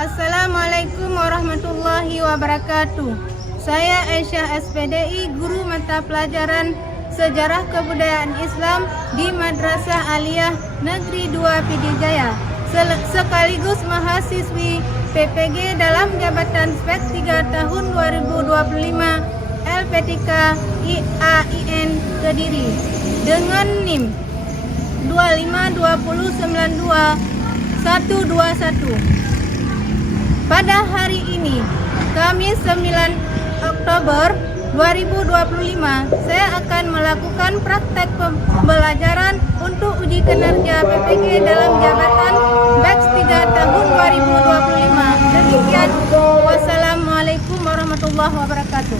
Assalamualaikum warahmatullahi wabarakatuh. Saya Aisyah SPDI, guru mata pelajaran Sejarah Kebudayaan Islam di Madrasah Aliyah Negeri 2 Pidijaya, sekaligus mahasiswi PPG dalam jabatan Spek 3 tahun 2025 LPTK IAIN Kediri dengan NIM 252092121. Pada hari ini, Kamis 9 Oktober 2025, saya akan melakukan praktek pembelajaran untuk uji kinerja PPG dalam jabatan Batch 3 tahun 2025. Demikian, wassalamualaikum warahmatullahi wabarakatuh.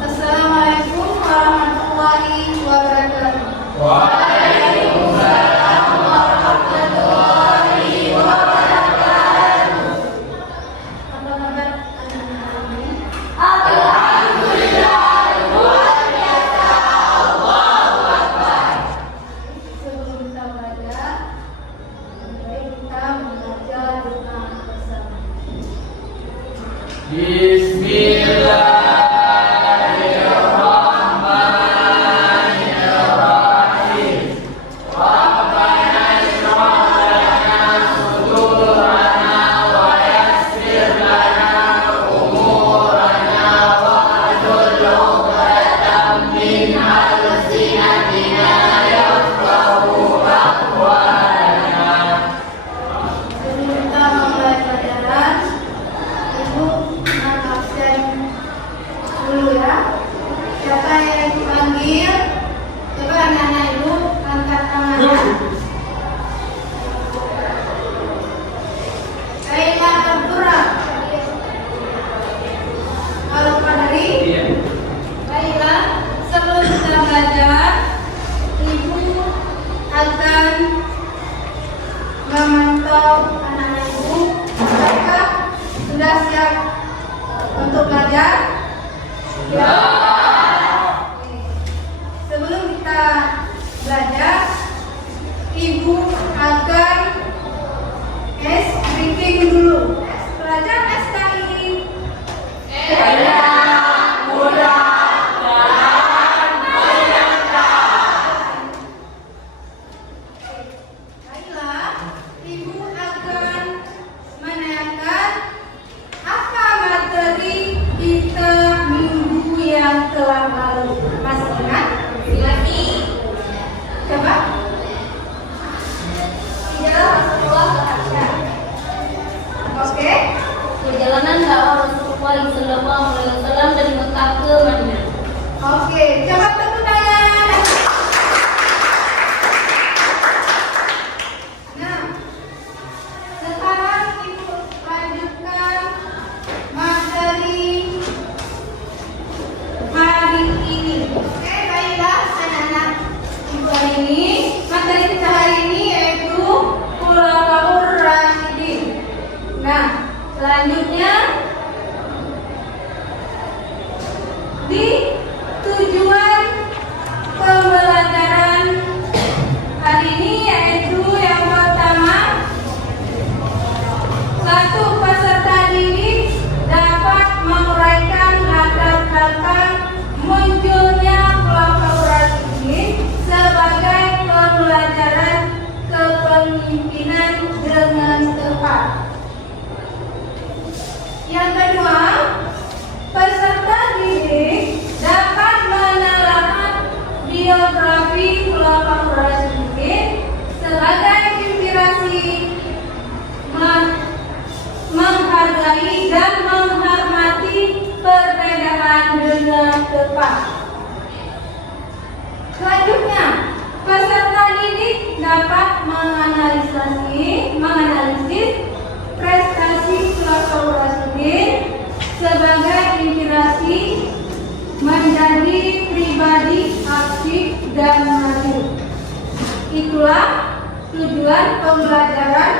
Assalamualaikum warahmatullahi wabarakatuh. Waalaikumsalam warahmatullahi wabarakatuh. Apa kabar anak-anak? Alhamdulillah, luar biasa. Allahu Akbar. Sebelum kita belajar, mari kita membaca doa bersama. Bismillah. Memantau anak-anak ibu, apakah sudah siap untuk belajar? Ya. Sebelum kita belajar, ibu akan briefing dulu. Belajar SKI. Telah lalu, masih ingat? Lagi. Coba. Sejarah Rasulullah berhasil. Oke. Perjalanan dakwah Rasulullah Sallallahu Alaihi Wasallam dari Mekah ke Madinah. Oke, coba tepuk tangan. Nah, sekarang ibu lanjutkan materi hari ini. Oke, baiklah anak-anak ibu hari ini. Materi kita hari ini yaitu Khulafaur Rasyidin. Nah, selanjutnya di tujuan pembelajaran hari ini yaitu yang pertama, satu, peserta didik dapat menguraikan latar belakang munculnya Khulafaur Rasyidin sebagai pembelajaran kepemimpinan dengan tepat. Yang kedua, peserta didik dapat menelaah biografi Khulafaur Rasyidin sebagai inspirasi, menghargai dan menghormati perbedaan dengan tepat. Selanjutnya, peserta didik dapat menganalisis prestasi Khulafaur Rasyidin sebagai inspirasi menjadi pribadi aktif dan maju. Itulah tujuan pembelajaran.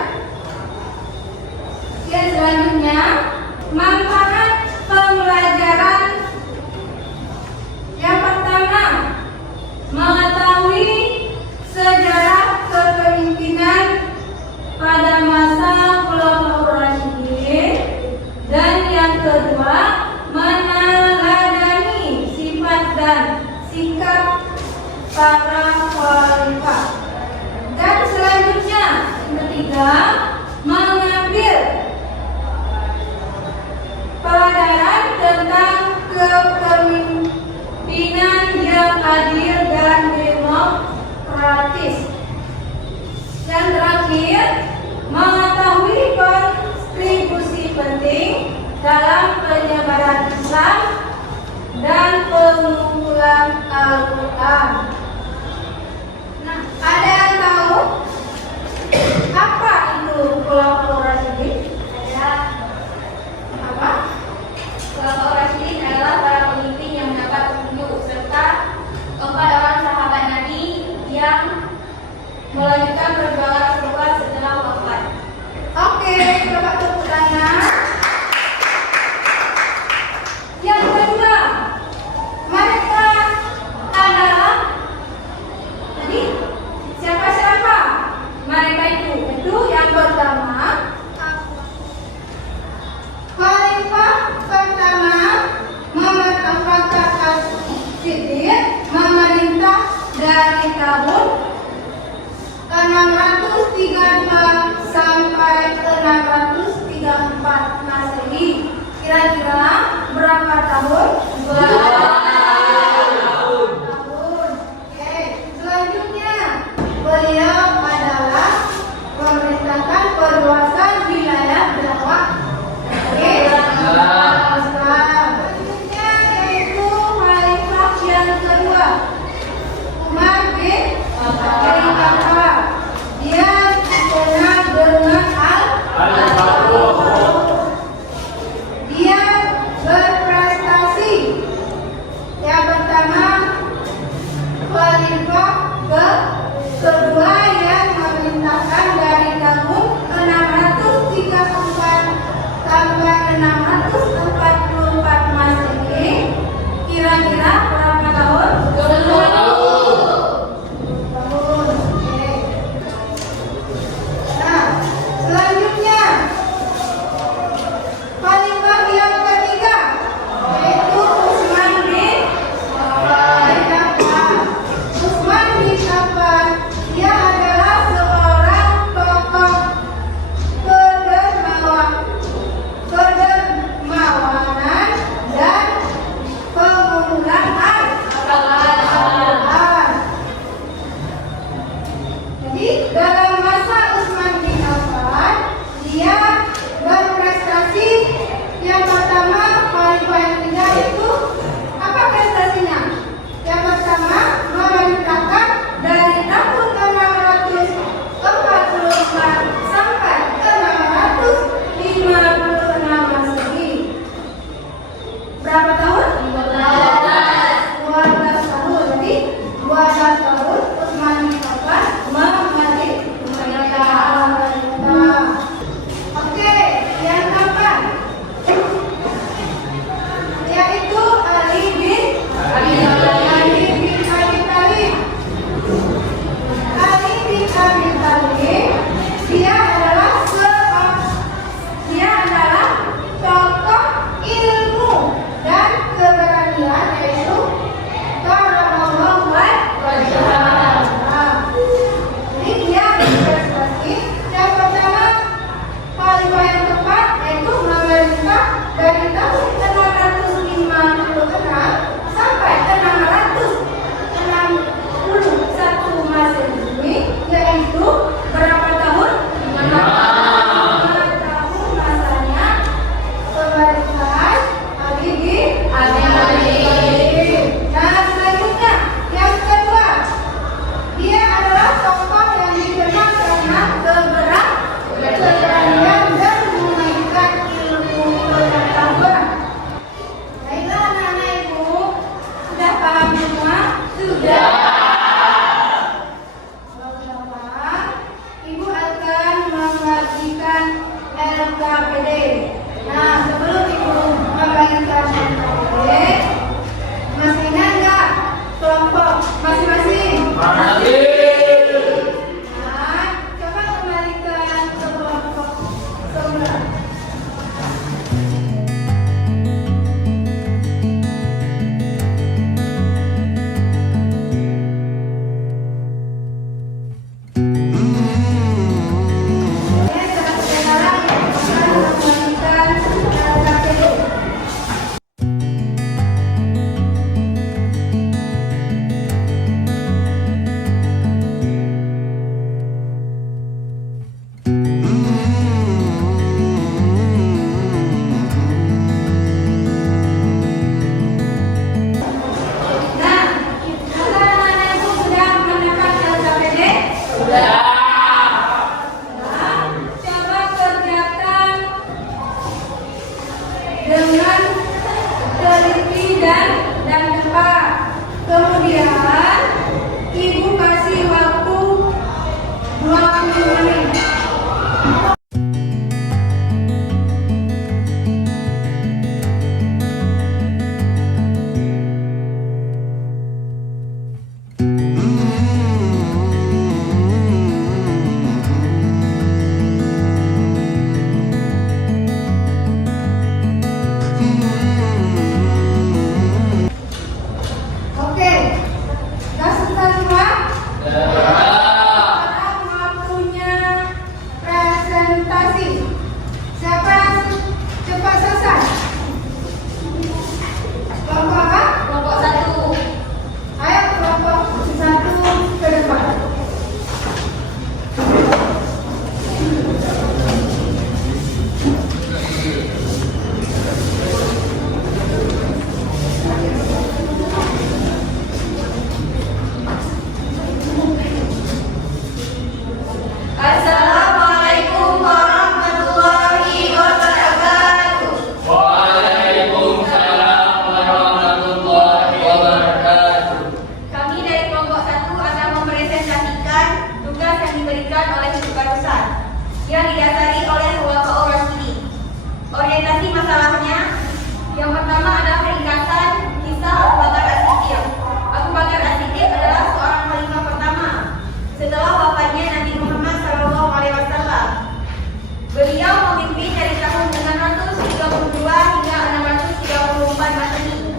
Yang selanjutnya, manfaat pembelajaran. Yang pertama, mengetahui sejarah kepemimpinan para khalifah. Dan selanjutnya yang ketiga, mengambil pelajaran tentang kepemimpinan yang adil dan demokratis. Dan terakhir, mengetahui kontribusi penting dalam penyebaran Islam dan pengumpulan Al-Quran. Nah, ada yang tahu apa itu kelompok Rasyidin? Ada. Apa? Kelompok Rasyidin adalah para pemimpin yang mendapat petunjuk serta keempat orang sahabat Nabi yang melanjutkan perjuangan Rasulullah setelah wafat. Oke, coba tepuk tangan. Yang kedua, mereka adalah tadi siapa-siapa? Mereka itu yang pertama, khalifah pertama Muhammad Al-Fatah Al-Siddiq memerintah dari tahun 632 sampai 634 Masehi. Kira-kira berapa tahun? 2 tahun. Oke. Selanjutnya, beliau adalah memerintahkan perluasan wilayah dakwah. Oke. Selanjutnya yaitu khalifah yang kedua, Umar bin Khattab. Dia dikenal dengan Al-Faruq. Dia berprestasi. Yang pertama, khalifah kedua yang memerintahkan dari tahun 634 sampai 644 Masehi. Kira-kira berapa tahun? 2 tahun. Nah, selanjutnya khalifah yang ketiga yaitu Utsman bin Affan. Utsman bin Affan dia adalah seorang tokoh kedermawanan dan pengumpulan Al-Quran. Jadi dalam masa Utsman bin Affan dia berprestasi. Yang pertama, khalifah yang ketiga itu apa prestasinya? Yang pertama, memerintahkan dari tahun 644 sampai 656 Masehi. Berapa tahun? 12 tahun. Jadi 12 tahun Utsman bin Affan memerintah. Oke, yang keempat yaitu Ali bin Abi Thalib. Ali bin Abi Thalib dia adalah tokoh ilmu dan keberanian, yaitu karamallahu wajhahu. dilanjutkan oleh kehidupan besar yang didasari oleh Khulafaur Rasyidin. Orientasi masalahnya yang pertama adalah ringkasan kisah Abu Bakar As-Siddiq. Abu Bakar As-Siddiq adalah seorang khalifah pertama setelah wafatnya Nabi Muhammad SAW. Beliau memimpin dari tahun 632 hingga 634 Masehi.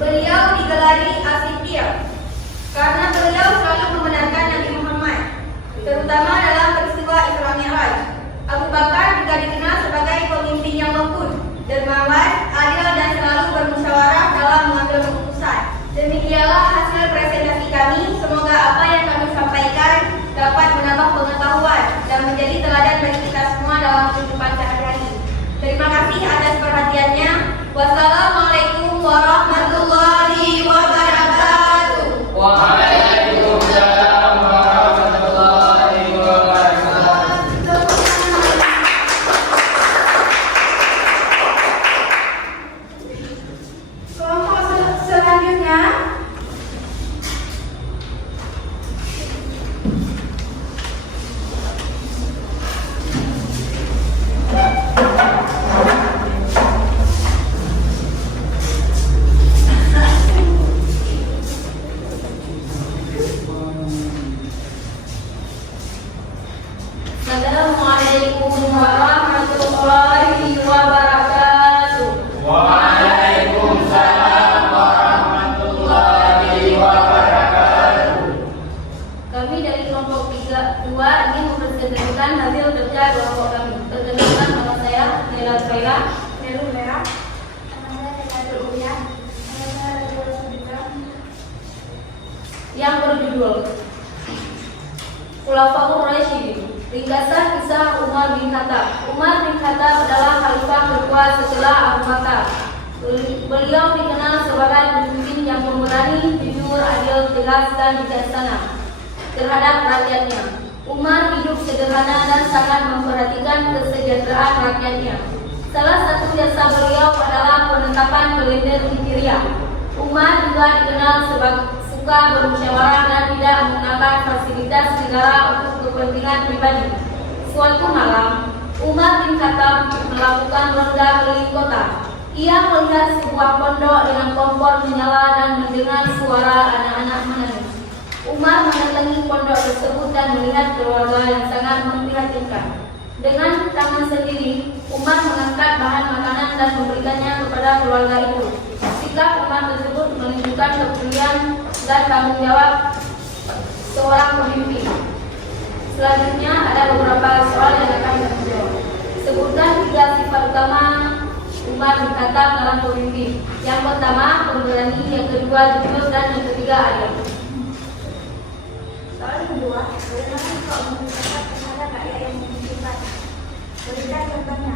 Beliau digelari As-Siddiq karena beliau selalu membenarkan Nabi Muhammad, terutama dalam peristiwa Isra Mi'raj. Abu Bakar juga dikenal sebagai pemimpin yang lembut, dermawan, adil dan selalu bermusyawarah dalam mengambil keputusan. Demikianlah hasil presentasi kami. Semoga apa yang kami sampaikan dapat menambah pengetahuan dan menjadi teladan bagi kita semua dalam kehidupan sehari-hari. Terima kasih atas perhatiannya. Wassalamualaikum warahmatullahi wabarakatuh. Waalaikumsalam warahmatullahi wabarakatuh. Kelompok selanjutnya Assalamualaikum warahmatullahi wabarakatuh. Waalaikumsalam warahmatullahi wabarakatuh. Kami dari kelompok 2 ingin mempresentasikan hasil kerja kelompok kami. Perkenalkan nama saya Nela Saila. Yang berjudul Khulafaur Rasyidin. Ringkasan kisah Umar bin Khattab. Umar bin Khattab adalah khalifah kedua setelah Abu Bakar. Beliau dikenal sebagai pemimpin yang pemberani, jujur, adil, tegas dan bijaksana terhadap rakyatnya. Umar hidup sederhana dan sangat memperhatikan kesejahteraan rakyatnya. Salah satu jasa beliau adalah penetapan kalender Hijriah. Umar juga dikenal sebagai suka bermusyawarah dan tidak menggunakan fasilitas negara untuk kepentingan pribadi. Suatu malam, Umar bin Khattab melakukan ronda keliling kota. Ia melihat sebuah pondok dengan kompor menyala dan mendengar suara anak-anak menangis. Umar mendatangi pondok tersebut dan melihat keluarga yang sangat memprihatinkan. Dengan tangan sendiri, Umar mengangkat bahan makanan dan memberikannya kepada keluarga itu. Sikap Umar tersebut menunjukkan kepedulian dan tanggung jawab seorang pemimpin. Selanjutnya ada beberapa soal yang akan dijawab. Sebutkan 3 sifat utama Umar bin Khattab dalam pemimpin. Yang pertama, pemberani, yang kedua, jujur, dan yang ketiga, adil. Soal kedua, bagaimana kau menunjukkan kepada rakyat yang membutuhkan? Berikan contohnya.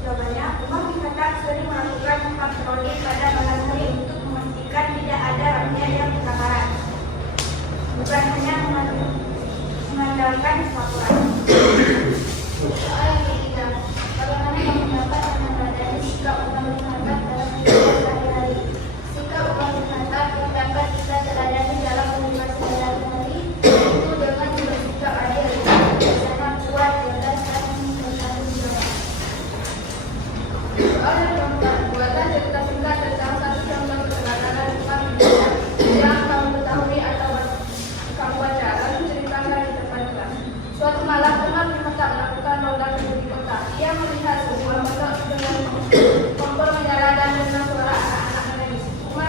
Jawabannya, Umar bin Khattab sering melakukan patroli pada malam hari untuk memastikan tidak ada rakyat yang kelaparan. Bukan hanya mengandalkan laporan. Soal yang ketiga, bagaimana kamu dapat menandai sikap Umar bin Khattab dalam kehidupan sehari-hari? Sikap Umar bin Khattab yang dapat kita teladani dalam kehidupan sehari-hari itu dengan bersikap adil, sangat kuat, cerdas dan bertanggung jawab. Soal yang keempat, buatlah cerita singkat tentang satu contoh keteladanan Umar bin Khattab yang kamu ketahui atau kamu baca, lalu ceritakan di depan kelas. Suatu malam Umar bin Khattab melakukan ronda keliling kota. Ia melihat sebuah pondok dengan kompor menyala dan mendengar suara anak-anak menangis. Umar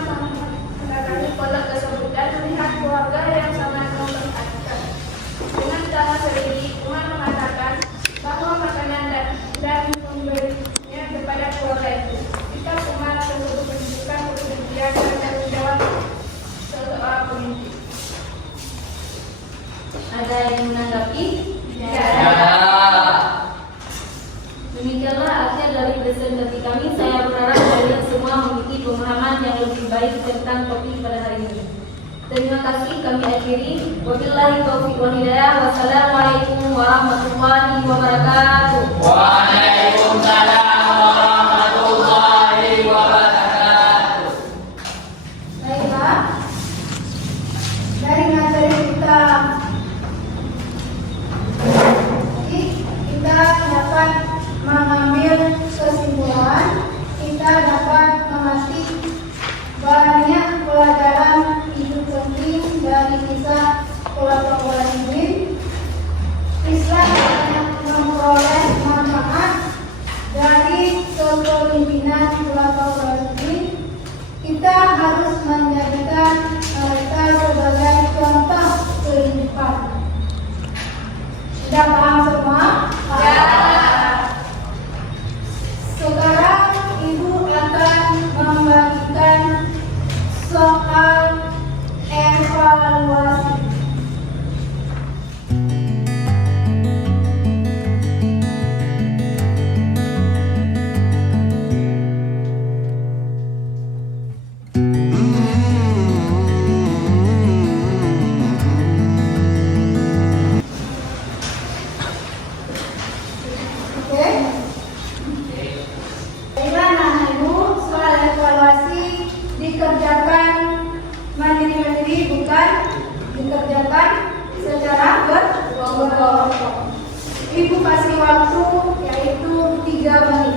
mendatangi pondok tersebut dan melihat keluarga yang sangat memprihatinkan. Dengan tangan sendiri, Umar mengatakan bahwa makanan dan memberinya kepada keluarga itu. Sikap Umar tersebut menunjukkan kepedulian dan tanggung jawab seorang pemimpin. Ada yang menanggapi? Ya. Demikianlah akhir dari presentasi kami. Saya berharap kalian semua memiliki pemahaman yang lebih baik tentang topik pada hari ini. Terima kasih, kami akhiri. Wabillahi taufiq wal hidayah. Wassalamualaikum warahmatullahi wabarakatuh. Waalaikumsalam warahmatullahi wabarakatuh. Baiklah, dari materi kita dari kisah Khulafaur Rasyidin, Islam banyak memperoleh manfaat dari kepemimpinan Khulafaur Rasyidin. Kita harus menjadikan mereka sebagai contoh kehidupan. Sudah paham semua? Ya. Sekarang Ibu akan membagikan soal evaluasi. Oke. Bagaimana Ibu? Soal evaluasi dikerjakan mandiri-mandiri, bukan dikerjakan secara berkelompok. Ibu kasih waktu yaitu 3 menit.